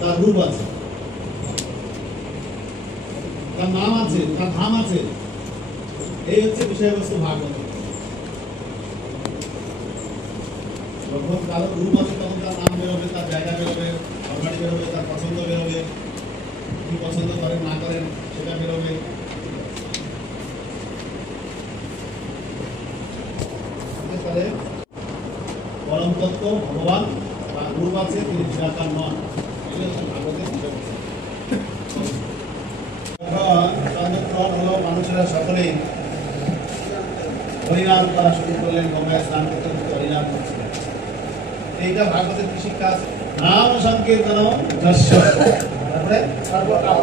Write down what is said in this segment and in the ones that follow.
তার রূপ আছে, তার নাম আছে, তার ধাম আছে। এই হচ্ছে বিষয়বস্তু ভাগবত। যখন কারো রূপ আছে তখন তার নাম বেরোবে, তার জায়গা বেরোবে, ঘরবাড়ি বেরোবে, তার পছন্দ বেরোবে, কি পছন্দ করেন না করেন সেটা বেরোবে। পরম তত্ত্ব ভগবান বা রূপ আছে, তিনি নিরাকার নন। এগুলো হচ্ছে ভাগবতের বিষয়বস্তু। হলো মানুষেরা সকলেই হরিনাম করা শুরু করলেন, গঙ্গায় স্নান করতে করতে হরিনাম করছিলেন। এইটা ভাগবতের কি শিক্ষা আছে? নাম সংকীর্তন যস্য, তারপরে সর্বপাপ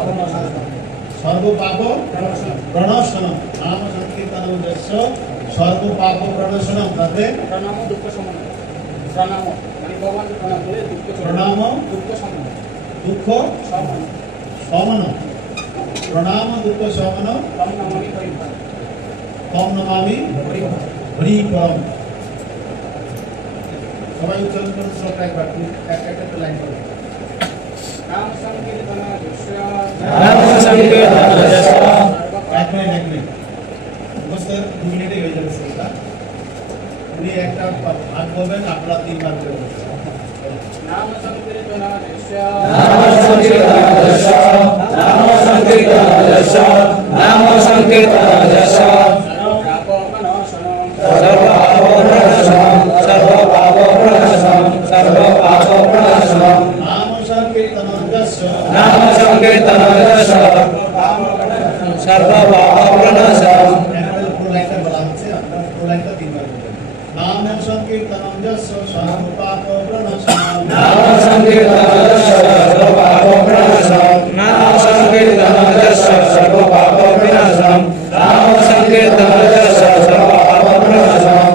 প্রণশনম। নাম সংকীর্তন যস্য সর্বপাপ প্রণশনম, তারপরে প্রণাম দুঃখ শমন। প্রণাম মানে ভগবানকে প্রণাম করে দুঃখ প্রণাম দুঃখ শমন। দুঃখ শমন শমন। প্রণাম দুঃখ শমন। কম নমামি হরিপাল। কম নমামি হরি পরম। সবাই উচ্চারণ করুন শ্লোকটা একবার, একটা লাইন করুন। নাম সংকীর্তন যস্য নাম সংকীর্তন যস্য। এক মিনিট বুঝতে 2 মিনিটে হয়ে যাবে শ্লোকটা। উনি একটা ভাগ বলবেন, আপনারা 3 বার করে বলবেন। নাম সংকীর্তন যস্য নাম সংকীর্তন যস্য। নাম সংকীর্তন যস্য। নাম সংকীর্তন যস্য। নাম সংকীর্তন যস্য নাম সংকীর্তন যস্য সর্বপাপপ্রণাশনম। পুরো লাইনটা বলা হচ্ছে, আপনারা পুরো লাইনটা 3 বার বলবেন। নাম সংকীর্তন যস্য সর্বপাপপ্রণাশনম। নাম সংকীর্তন যস্য সর্বপাপপ্রণাশনম। নাম সংকীর্তন যস্য সর্বপাপপ্রণাশনম। নাম সংকীর্তন যস্য সর্বপাপপ্রণাশনম।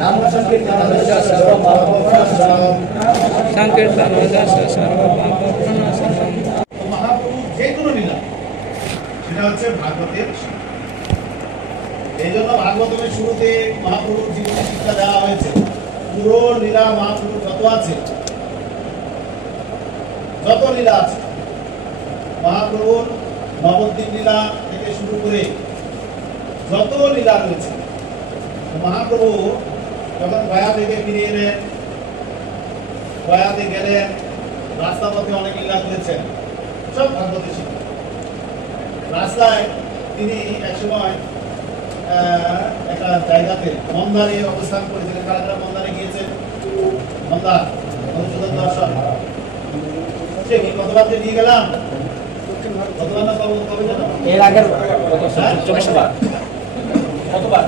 নাম সংকীর্তন যস্য সর্বপাপপ্রণাশনম। সংকীর্তন যস্য সর্বপাপপ্রণাশনম। মহাপ্রভু যে কোনো লীলা, সেটা হচ্ছে ভাগবতের শিক্ষা। এই জন্য ভাগবতের শুরুতে মহাপ্রভুর জীবনী শিক্ষা দেওয়া হয়েছে। পুরো লীলা মহাপ্রভু যত আছে, যত লীলা আছে, মহাপ্রভুর নবদ্বীপ লীলা থেকে শুরু করে যত লীলা রয়েছে, মহাপ্রভু যখন গয়া থেকে ফিরে এলেন, গয়াতে গেলেন, রাস্তা পথে অনেক লীলা করেছেন, সব ভাগবতের শিক্ষা। রাস্তায় তিনি একসময় একটা জায়গাতে মন্দারে অবস্থান করেছিলেন। কারা কারা মন্দারে গিয়েছেন? মন্দার মধুসূদন দর্শন সে কি কতবার যে নিয়ে গেলাম, কতবার না কবে যেন এর আগের কতবার কতবার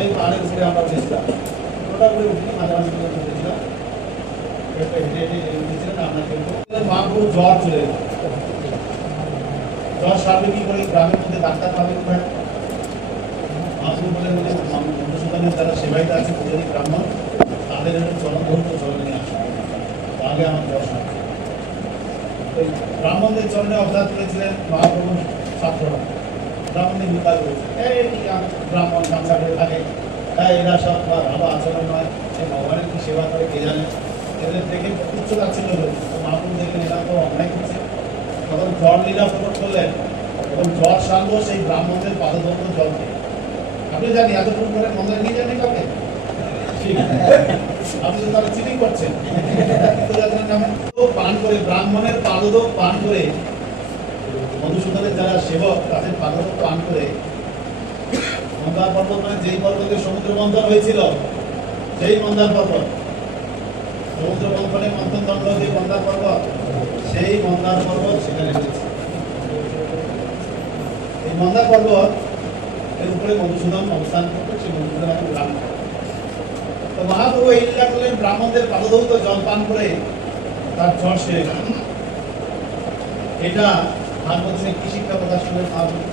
এই পাহাড়ের উপরে আমরা উঠেছিলাম, ওটা উপরে উঠিনি, মাঝামাঝি করে উঠেছিলাম, হেঁটে হেঁটে উঠেছিলেন। আমরা কিন্তু মহাপ্রভু জ্বর চলে এলো। জ্বর সারবে কি করে? গ্রামের মধ্যে ডাক্তার পাবে কোথায়? মহাপ্রভু বলেন যে মধুসূদনের যারা সেবাইতে আছে, পূজারী ব্রাহ্মণ, তাদের একটু চরণ ধরুন, চরণে নিয়ে আসবে, তাহলে আমার জ্বর সারবে। ব্রাহ্মণদের চরণে অবদান করেছিলেন মহাপ্রভুর ছাত্ররা। ব্রাহ্মণদের বিকাল করেছে, এই ব্রাহ্মণ গামছা করে থাকে, এরা সব ভালো আচরণ নয়, সে ভগবানের কি সেবা করে কে জানে। এদের দেখে উচ্চ কাচ্ছিল মহাপ্রভু দেখেন এরা তো অন্যায় করছে। তখন জ্বর লীলা প্রকট করলেন এবং জ্বর সারলো সেই ব্রাহ্মণদের পাদদণ্ড জল খেয়ে। আপনি জানি এতটুকু করে মন্দিরে নিয়ে যাননি কাউকে, আপনি তো তারা চিটিং করছেন নামে। তো পান করে ব্রাহ্মণের পাদদোক পান করে, মধুসূদনের যারা সেবক তাদের পাদদোক পান করে, মন্দার পর্বত মানে যেই পর্বতে সমুদ্র মন্থন হয়েছিল, সেই মন্দার পর্বত, সমুদ্র মন্থনে মন্থন দণ্ড যে মন্দার পর্বত, সেই মন্দার পর্বত সেখানে রয়েছে। এই মন্দার পর্বত এর উপরে মধুসূদন অবস্থান করতো, সেই মধুসূদন এখন ব্রাহ্মণ। তো মহাপ্রভু এই লীলা করলেন, ব্রাহ্মণদের পাদদৌত জল পান করে তার জ্বর সেরে গেল। এটা ভাগবতে কি শিক্ষা প্রকাশ করলেন মহাপ্রভু?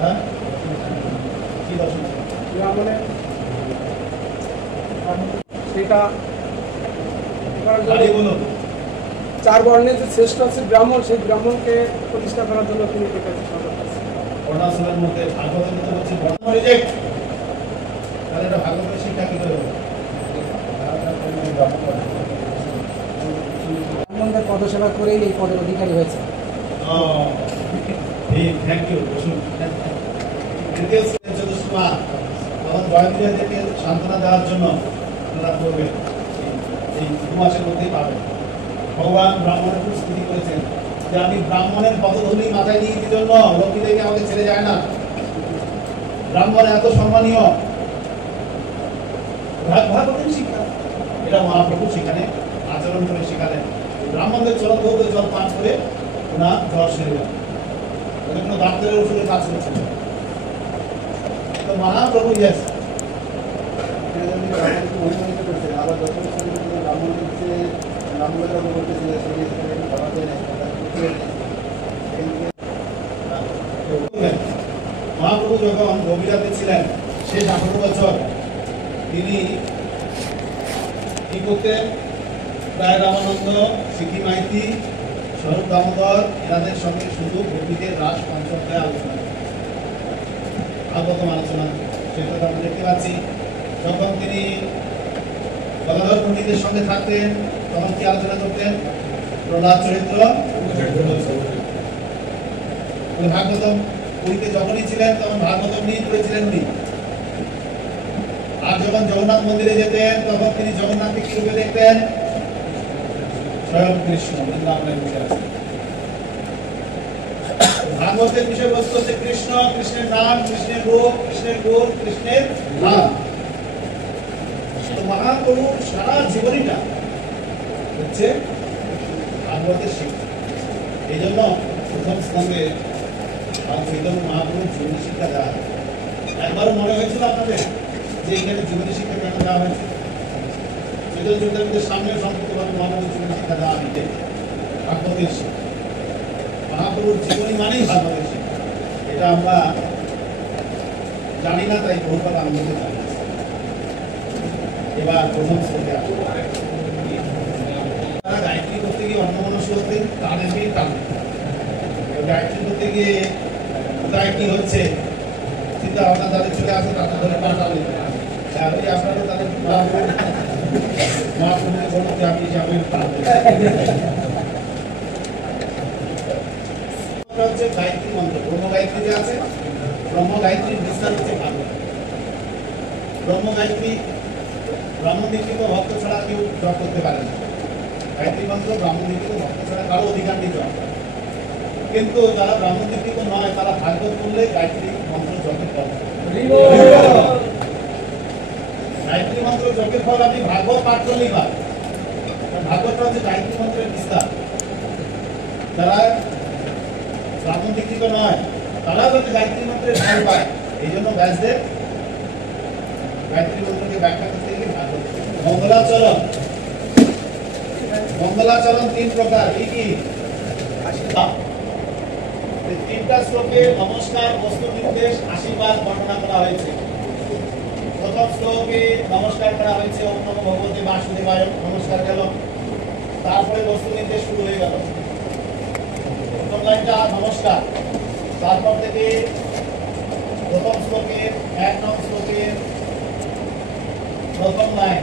হ্যাঁ, কি দর্শন? সেটা বলুন। 4 বর্ণের যে শ্রেষ্ঠ আছে ব্রাহ্মণ, সেই ব্রাহ্মণকে প্রতিষ্ঠা করার জন্য তিনি বর্ণাশ্রমের মধ্যে ভাগবতের মধ্যে বলছে বর্ণ রিজেক্ট, তাহলে এটা ভাগবতের শিক্ষা কি করে হবে? ব্রাহ্মণদের পদসেবা করেই এই পদের অধিকারী হয়েছে। Thank you. তৃতীয় শ্রেণীর চতুষ্মা তখন জয়ন্তীদেরকে সান্ত্বনা দেওয়ার জন্য আপনারা করবেন, এই 2 মাসের মধ্যেই পাবেন। ভগবান ব্রাহ্মণের খুব স্তুতি করেছেন যে আমি ব্রাহ্মণের পদধূলি মাথায় নিয়ে কি জন্য লোকটি দেখে আমাকে ছেড়ে যায় না, ব্রাহ্মণ এত সম্মানীয়। ভাগবতের শিক্ষা এটা মহাপ্রভু সেখানে আচরণ করে শেখালেন। ব্রাহ্মণদের চরণ ধৌত জল পান করে ওনার জ্বর সেরে গেল, ওদের কোনো ডাক্তারের ওষুধে কাজ করছে না। তো মহাপ্রভু ইয়েস আবার যত ব্রাহ্মণ হচ্ছে ব্রাহ্মণরা বলতেছে মহাপ্রভু যখন গভীরাতে ছিলেন শেষ 18 বছর তিনি কি করতেন? প্রায় রামানন্দ, সিকি মাইতি, স্বরূপ দামোদর এনাদের সঙ্গে শুধু গোপীদের রাস পঞ্চমটায় আলোচনা আগতম আলোচনা, সেটা আমরা দেখতে পাচ্ছি। যখন তিনি গদাধর পণ্ডিতের সঙ্গে থাকতেন তখন কি আলোচনা করতেন? প্রহ্লাদ চরিত্র। ভাগবতম পুরীতে যখনই ছিলেন তখন ভাগবতম নিয়ে পড়েছিলেন উনি। আর যখন জগন্নাথ মন্দিরে যেতেন তখন তিনি জগন্নাথকে কি রূপে দেখতেন? স্বয়ং কৃষ্ণ। ভাগবতের বিষয়বস্তু হচ্ছে কৃষ্ণ, কৃষ্ণের নাম, কৃষ্ণের রূপ, কৃষ্ণের গুণ, কৃষ্ণের নাম। মহাপ্রভুর সারা জীবনীটা হচ্ছে ভাগবতের শিক্ষা। এই জন্য প্রথম স্তম্ভে চৈতন্য মহাপ্রভুর জীবনী শিক্ষা দেওয়া হয়। একবারও মনে হয়েছিল আপনাদের যে এখানে জীবনী শিক্ষা কেন দেওয়া হয়েছে? চৈতন্য চৈতন্যের সামনে সম্পূর্ণভাবে মহাপ্রভুর জীবনী শিক্ষা দেওয়া নিতে ভাগবতের শিক্ষা। মহাপ্রভুর জীবনী মানেই ভাগবতের শিক্ষা, এটা আমরা জানি না, তাই বহুপাত আনন্দ জানি। এবার প্রথম শ্লোকে আসবো। তারা গায়ত্রী করতে গিয়ে অন্যমনস্ক হতেন, তাদেরকেই টানতেন। গায়ত্রী করতে গিয়ে কোথায় কি হচ্ছে চিন্তা ভাবনা তাদের চলে আসে, তাদের ধরে পাঠালেন। আপনারা তাদের মহাপ্রভুকে বলুন যে আপনি যাবেন হচ্ছে গায়ত্রী মন্ত্র। ব্রহ্ম গায়ত্রী যে আছে, ব্রহ্ম গায়ত্রীর বিস্তার হচ্ছে ভাগবত। ব্রহ্ম গায়ত্রী ব্রাহ্মণ দীক্ষিত ভক্ত ছাড়া কেউ জপ করতে পারে না। গায়ত্রী মন্ত্র ব্রাহ্মণ দীক্ষিত ভক্ত ছাড়া কারো অধিকার নেই জপ। কিন্তু যারা ব্রাহ্মণ দীক্ষিত নয় তারা ভাগবত করলে গায়ত্রী মন্ত্র জপের ফল। গায়ত্রী মন্ত্র জপের ফল আপনি ভাগবত পাঠ করলেই পান। ভাগবতটা হচ্ছে গায়ত্রী মন্ত্রের বিস্তার। যারা ব্রাহ্মণ দীক্ষিত নয় তারা যাতে গায়ত্রী মন্ত্রের ফল পায়, এই জন্য ব্যাসদেব গায়ত্রী মন্ত্রকে ব্যাখ্যা করতে গিয়ে ভাগবত। মঙ্গলাচরণ, মঙ্গলাচরণ 3 প্রকার। এই কি? তিনটা শ্লোকে নমস্কার, বস্তু নির্দেশ, আশীর্বাদ বর্ণনা করা হয়েছে। প্রথম শ্লোকে নমস্কার করা হয়েছে, ওম নমো ভগবতে বাসুদেবায়, নমস্কার গেল। তারপরে বস্তু নির্দেশ শুরু হয়ে গেল। প্রথম লাইনটা নমস্কার, তারপর থেকে প্রথম শ্লোকের 1 নং শ্লোকের প্রথম লাইন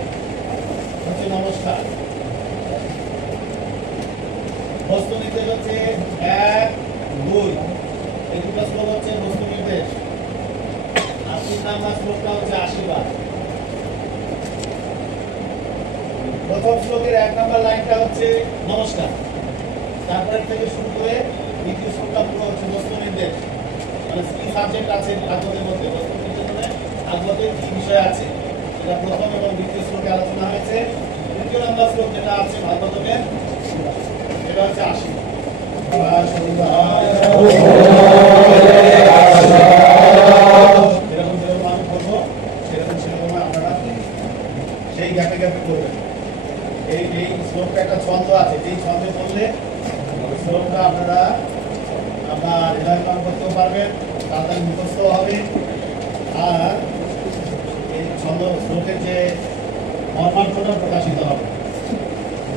হচ্ছে নমস্কার। বস্তু নির্দেশ হচ্ছে 1, 2, এই দুটো শ্লোক হচ্ছে বস্তু নির্দেশ। আর 3 নম্বর শ্লোকটা হচ্ছে আশীর্বাদ। প্রথম শ্লোকের 1 নম্বর লাইনটা হচ্ছে নমস্কার, তারপরে থেকে শুরু করে দ্বিতীয় শ্লোকটা পুরো হচ্ছে বস্তু নির্দেশ। মানে কি সাবজেক্ট আছে ভাগবতের মধ্যে, বস্তু নির্দেশ মানে ভাগবতের কি বিষয় আছে এটা প্রথম এবং দ্বিতীয় শ্লোকে আলোচনা হয়েছে। তৃতীয় নম্বর শ্লোক যেটা আছে ভাগবতের, এটা হচ্ছে আশীর্বাদ। যেরকম যেরকম আমি করবো সেরকম সেরকম আপনারা সেই গ্যাপে গ্যাপে করবেন। এই শ্লোকটা একটা ছন্দ আছে, যেই ছন্দে বললে শ্লোকটা আপনারা আপনার হৃদয়ঙ্গম করতেও পারবেন, তাড়াতাড়ি মুখস্থ হবে। আর এই ছন্দ শ্লোকের যে মর্মার্থটা প্রকাশিত হবে।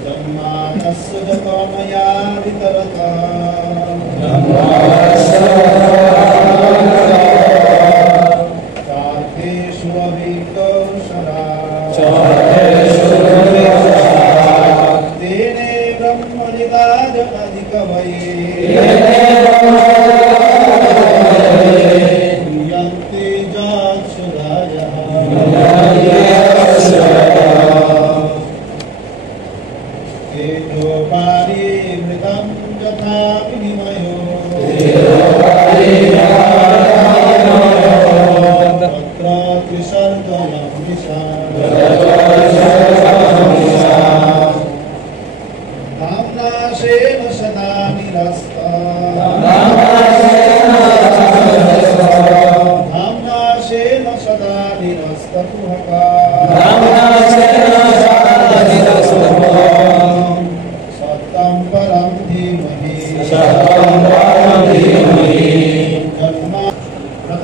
জন্মানস্য যতময়া বিতরতঃ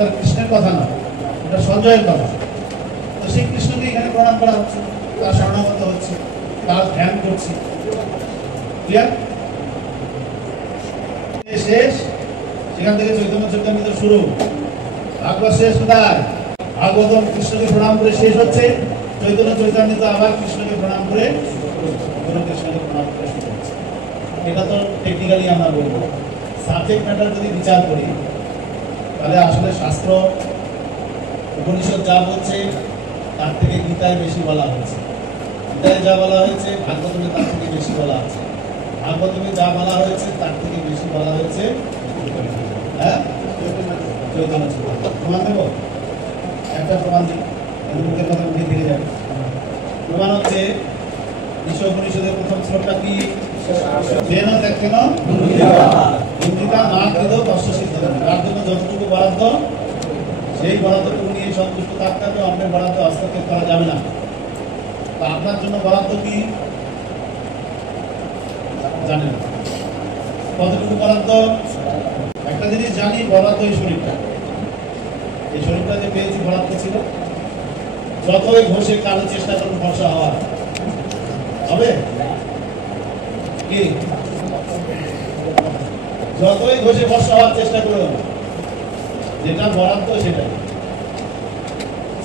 তার কৃষ্ণের কথা না, এটা সঞ্জয়ের কথা। তো সেই কৃষ্ণকে এখানে প্রণাম করা হচ্ছে, তার শরণাগত হচ্ছে, তার ধ্যান করছি। ক্লিয়ার? শেষ, সেখান থেকে চৈতন্য চৈতন্য শুরু। ভাগবত শেষ কোথায়? ভাগবতম কৃষ্ণকে প্রণাম করে শেষ হচ্ছে, চৈতন্য চৈতন্য আবার কৃষ্ণকে প্রণাম করে কৃষ্ণকে প্রণাম করে শুরু হচ্ছে। এটা তো টেকনিক্যালি আমরা বলবো। সাবজেক্ট ম্যাটার যদি বিচার করি তাহলে আসলে শাস্ত্র উপনিষদ যা বলছে তার থেকে গীতায় বেশি বলা হয়েছে। গীতায় যা বলা হয়েছে ভাগবতমে তার থেকে বেশি বলা আছে। ভাগবতমে যা বলা হয়েছে তার থেকে বেশি বলা হয়েছে হ্যাঁ চৈতন্য চৈতন্য। প্রমাণ দেবো? একটা প্রমাণ দিই, মুখের কথা উঠে থেকে যাবে। প্রমাণ হচ্ছে ঈশ্বর উপনিষদের প্রথম শ্লোকটা কি? যেন দেখেন ইন্দ্রিতা না কৃত কষ্ট সিদ্ধ। তার জন্য যতটুকু বরাদ্দ সেই বরাদ্দটুকু নিয়ে সন্তুষ্ট থাকতে হবে, অন্যের বরাদ্দ হস্তক্ষেপ করা যাবে না। তা আপনার জন্য বরাদ্দ কি জানেন? কতটুকু বরাদ্দ? একটা জিনিস জানি, বরাদ্দ এই শরীরটা। এই শরীরটা যে পেয়েছি বরাদ্দ ছিল। যতই ঘষে কারো চেষ্টা করুন ফর্সা হওয়ার হবে কি? যতই ঘষে ফর্সা হওয়ার চেষ্টা করুন, যেটা বরাদ্দ সেটাই।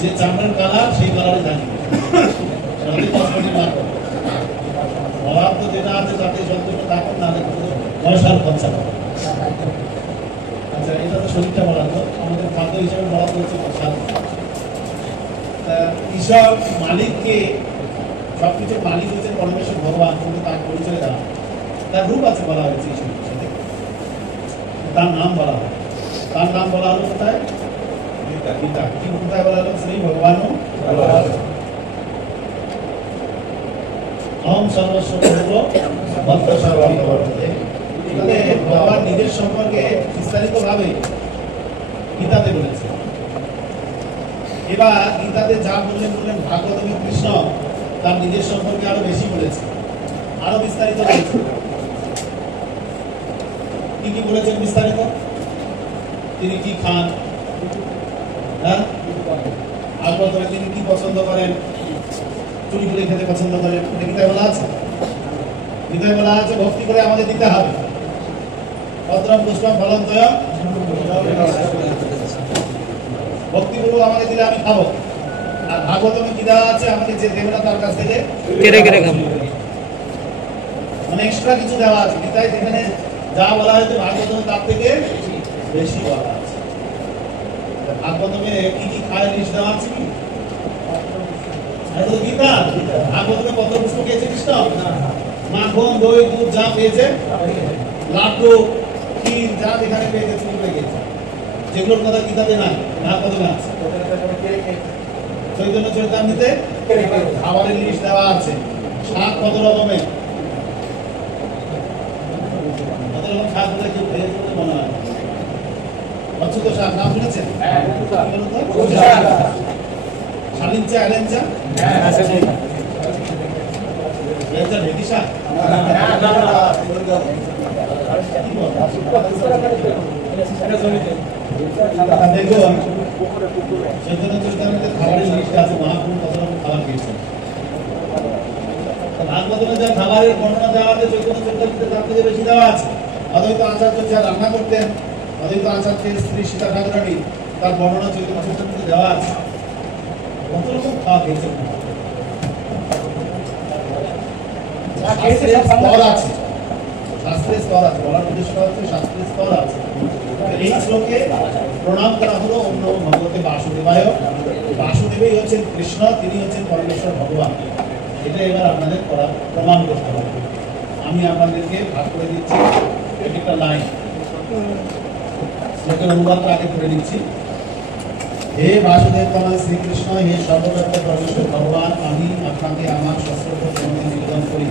যে চামড়ার কালার সেই কালারে জানি বরাদ্দ যেটা আছে তাতে সন্তুষ্ট থাকুন, না পয়সার খরচা করুন। আচ্ছা, এটা তো শরীরটা বরাদ্দ, আমাদের খাদ্য হিসাবে বরাদ্দ হচ্ছে প্রসাদ। ঈশ্বর মালিককে, সবকিছুর মালিক হচ্ছে পরমেশ্বর ভগবান, কিন্তু তার পরিচয় দেওয়া, তার রূপ আছে বলা হয়েছে ঈশ্বরের সাথে, তার নাম বলা হয়। তার নাম বলা হলো কোথায়? গীতা। কি কোথায় বলা হলো? শ্রী ভগবান অহং সর্বস্ব ভক্ত সর্বভক্ত। এখানে ভগবান নিজের সম্পর্কে বিস্তারিত ভাবে গীতাতে বলেছে। এবার গীতাতে যা বললেন ভাগবতমে কৃষ্ণ তার নিজের সম্পর্কে আরো বেশি বলেছে, আরো বিস্তারিত বলেছে। কি কি বলেছেন বিস্তারিত? তিনি কি খান, হ্যাঁ, ভাগবতমে তিনি কি পছন্দ করেন, চুরি করে খেতে পছন্দ করেন। গীতায় বলা আছে, গীতায় বলা আছে ভক্তি করে আমাদের দিতে হবে। পত্রম পুষ্পম ফলন্তয়, ভক্তিপূর্বক আমাকে দিলে আমি খাবো। আর ভাগবতমে কি দেওয়া আছে? আমাকে যে দেবে না তার কাছ থেকে কেড়ে কেড়ে খাবো। মানে এক্সট্রা কিছু দেওয়া আছে। গীতায় যেখানে যা বলা হয়েছে ভাগবতমে তার থেকে বেশি বলা আছে। ভাগবতমে কি কি খায় লিস্ট দেওয়া আছে কি? গীতা ভাগবতমে কত পুষ্প খেয়েছে কৃষ্ণ? মাখন, দই, দুধ যা পেয়েছে, লাড্ডু, ক্ষীর যা যেখানে পেয়ে গেছে পেয়ে গেছে, যেগুলোর কথা গীতাতে নাই, ভাগবতমে আছে। চৈতন্য চৈতামৃতে খাবারের লিস্ট দেওয়া আছে। শাক কত রকমের, কত রকম শাক বলে কেউ খেয়েছে বলে মনে হয়। অচ্যুত শাক নাম শুনেছেন? শালিঞ্চা, এলেঞ্চা, ঢেকি শাক, দেখুন চৈতন্য চৈতামৃতে খাবারের লিস্ট আছে। মহাপ্রভু কত রকম খাবার খেয়েছেন। ভাগবতমে যা খাবারের বর্ণনা দেওয়া আছে চৈতন্য চৈতামৃতে তার থেকে বেশি দেওয়া আছে। অদ্বৈত আচার্য যা রান্না করতেন, অদ্বৈত আচার্যের স্ত্রী সীতা ঠাকুরানী, তার বর্ণনা চৈতন্য চৈতামৃতে দেওয়া আছে। কত রকম খাওয়া খেয়েছেন। শাস্ত্রের স্তর আছে, শাস্ত্রের স্তর আছে। বলার উদ্দেশ্য হচ্ছে শাস্ত্রের স্তর আছে। এই শ্লোকে প্রণাম করা হলো অন্য ভগবতী বাসুদেবায়। বাসুদেবই হচ্ছেন কৃষ্ণ, তিনি হচ্ছেন পরমেশ্বর ভগবান। এটা এবার আপনাদের প্রমাণ করতে হবে। আমি আপনাদেরকে ভাগ করে দিচ্ছি একটা লাইন, শ্লোকের অনুবাদটা আগে করে দিচ্ছি। হে বাসুদেব তনয় শ্রীকৃষ্ণ, হে সর্বব্যাপ্ত পরমেশ্বর ভগবান, আমি আপনাকে আমার সশ্রদ্ধ প্রণতি নিবেদন করি।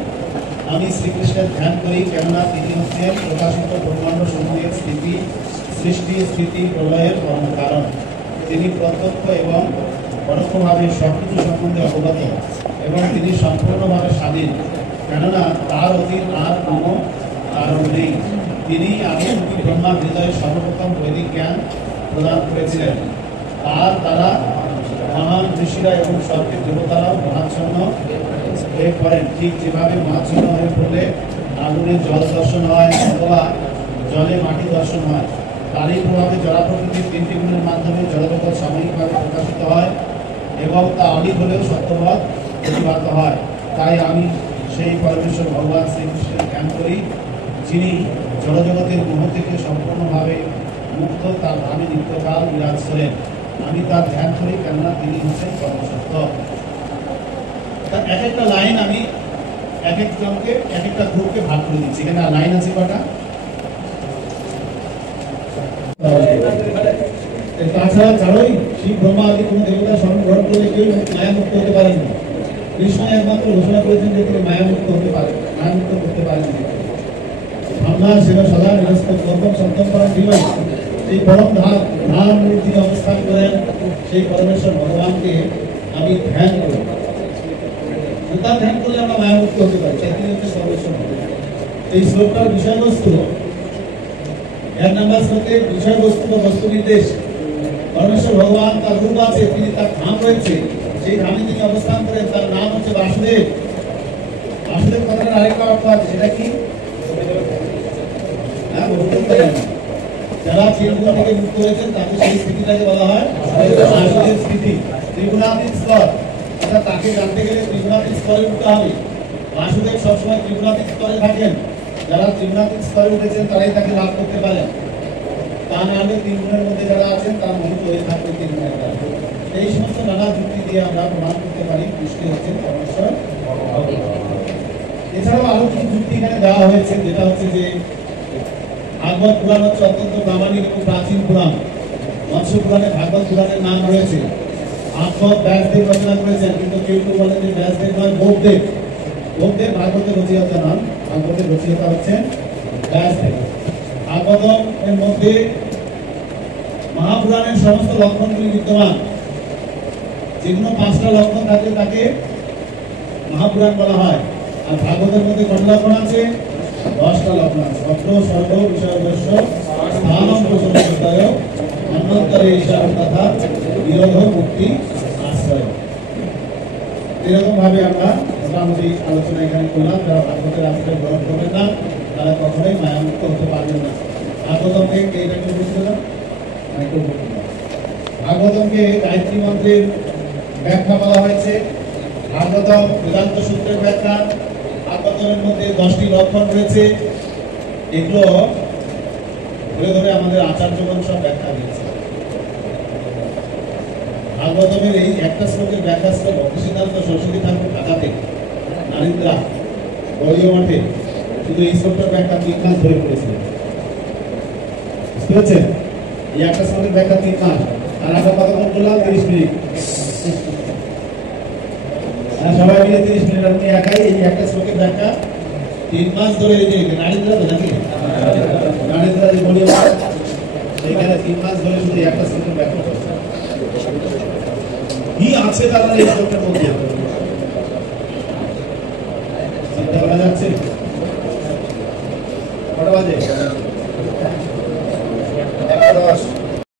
আমি শ্রীকৃষ্ণের ধ্যান করি, কেননা তিনি হচ্ছেন প্রকাশিত ব্রহ্মাণ্ড সমূহের সৃষ্টি স্থিতি প্রলয়ের কারণ। তিনি প্রত্যক্ষ এবং পরোক্ষভাবে সবকিছু সম্বন্ধে অবগত এবং তিনি সম্পূর্ণভাবে স্বাধীন, কেননা তার অধীন আর কোনো কারণ নেই। তিনি আদি ব্রহ্মার হৃদয়ে সর্বপ্রথম বৈদিক জ্ঞান প্রদান করেছিলেন। আর তারা মহান ঋষিরা এবং স্বর্গের দেবতারাও মহাচ্ছন্ন হয়ে পড়েন। ঠিক যেভাবে মহাচ্ছন্ন হয়ে পড়লে আগুনে জল দর্শন হয় অথবা জলে মাটি দর্শন হয়, তারই প্রভাবে জড়া প্রকৃতির তিনটি গুণের মাধ্যমে জড়জগৎ সাময়িকভাবে প্রকাশিত হয় এবং তা অলিক হলেও সত্যবাদ প্রতিভাত হয়। তাই আমি সেই পরমেশ্বর ভগবান শ্রীকৃষ্ণের ধ্যান করি, যিনি জড়জগতের মোহ থেকে সম্পূর্ণভাবে মুক্ত, তার নামে নিত্যকাল বিরাজ করেন। আমি তার ধ্যান করি, কেননা তিনি হচ্ছেন পরমসত্য। এক একটা লাইন আমি এক একজনকে এক একটা গ্রুপকে ভাগ করে দিচ্ছি। এখানে লাইন আছে কটা? তাছাড়া ছাড়াই শিব ব্রহ্মা আদি কোনো দেবতা স্মরণ গ্রহণ করলে কেউ মায়ামুক্ত হতে পারেন না। কৃষ্ণ একমাত্র ঘোষণা করেছেন যে তিনি মায়ামুক্ত হতে পারেন, মায়ামুক্ত করতে পারেন। আমরা সেবা সদা নিরস্ত গৌতম সন্তম পরম ধীমহি, সেই পরম ধাম মূর্তিতে অবস্থান করেন সেই পরমেশ্বর ভগবানকে আমি ধ্যান করি। তার ধ্যান করলে আমরা মায়ামুক্ত হতে পারি। সেই তিনি হচ্ছে পরমেশ্বর ভগবান। এই শ্লোকটার বিষয়বস্তু 1 নম্বর শ্লোকের বিষয়বস্তু বা বস্তু নির্দেশ। পরমেশ্বর ভগবান তার রূপ আছে, তিনি তার ধাম রয়েছে, সেই ধামে তিনি অবস্থান করেন। তার নাম হচ্ছে বাসুদেব। বাসুদেব কথাটার আরেকটা অর্থ আছে, সেটা কি? যারা ত্রিগুণ থেকে মুক্ত হয়েছেন তাদের সেই স্থিতিটাকে বলা হয় বাসুদেব স্থিতি। ত্রিগুণাতীত স্তর, অর্থাৎ তাকে জানতে গেলে ত্রিগুণাতীত স্তরে উঠতে হবে। বাসুদেব সবসময় ত্রিগুণাতীত স্তরে থাকেন। যারা ত্রিগুণাতীত স্তরে উঠেছেন তারাই তাকে লাভ করতে পারেন। তা নাহলে 3 গুণের মধ্যে যারা আছেন তার মোহিত হয়ে থাকবে 3 গুণের দ্বারা। এই সমস্ত নানা যুক্তি দিয়ে আমরা প্রমাণ করতে পারি কৃষ্ণ হচ্ছেন পরমেশ্বর ভগবান। এছাড়াও আরো কিছু যুক্তি এখানে দেওয়া হয়েছে, যেটা হচ্ছে যে ভাগবত পুরাণ হচ্ছে অত্যন্ত প্রামাণিক এবং প্রাচীন পুরাণ। মৎস্য পুরাণে ভাগবত পুরাণের নাম রয়েছে। ভাগবত ব্যাসদেব রচনা করেছেন, কিন্তু কেউ কেউ বলেন যে ব্যাসদেব নয়, বোপদেব। বোপদেব ভাগবতের রচয়িতা নন, ভাগবতের রচয়িতা হচ্ছেন ব্যাসদেব। ভাগবতম এর মধ্যে মহাপুরাণের সমস্ত লক্ষণগুলি বিদ্যমান। যেগুলো 5টা লক্ষণ থাকে তাকে মহাপুরাণ বলা হয়। আর ভাগবতের মধ্যে কত লক্ষণ আছে? 10টা লক্ষণ আছে। অত্র সর্ব বিষয়বস্য স্থানম প্রসন্নতায় অনন্তরে ঈশান তথা বিরোধ মুক্তি আশ্রয়। এরকম ভাবে আমরা মোটামুটি আলোচনা এখানে করলাম। যারা ভাগবতের আশ্রয় গ্রহণ করবেন না তারা কখনোই মায়ামুক্ত হতে পারবেন না। ভাগবতমকে কে এটা বলছিল? ভাগবতমকে গায়ত্রী মন্ত্রের ব্যাখ্যা বলা হয়েছে। ভাগবতম বেদান্ত সূত্রের ব্যাখ্যা। ভাগবতমের মধ্যে 10টি লক্ষণ রয়েছে। এগুলো ধরে ধরে আমাদের আচার্যগণ সব ব্যাখ্যা দিয়েছে। ভাগবতমের এই একটা শ্লোকের ব্যাখ্যা ছিল ভক্তি সিদ্ধান্ত সরস্বতী ঠাকুর ঢাকাতে নারিন্দ্রা গড়ীয় মঠে শুধু এই শ্লোকটার ব্যাখ্যা 3 মাস ধরে করেছিলেন। বুঝতে পারছেন? এই একটা শ্লোকের ব্যাখ্যা 3 মাস। আর আমরা কতক্ষণ করলাম? 30 মিনিট। সবাই মিলে 30 মিনিট আপনি একাই এই একটা শ্লোকের ব্যাখ্যা 3 মাস ধরে এই যে নারিন্দ্রা তো নাকি নারিন্দ্রা যে গড়ীয় মঠ সেখানে 3 মাস ধরে শুধু একটা শ্লোকের ব্যাখ্যা করছে। কি আছে তারা এই শ্লোকের মধ্যে? চিন্তা করা যাচ্ছে? কটা বাজে?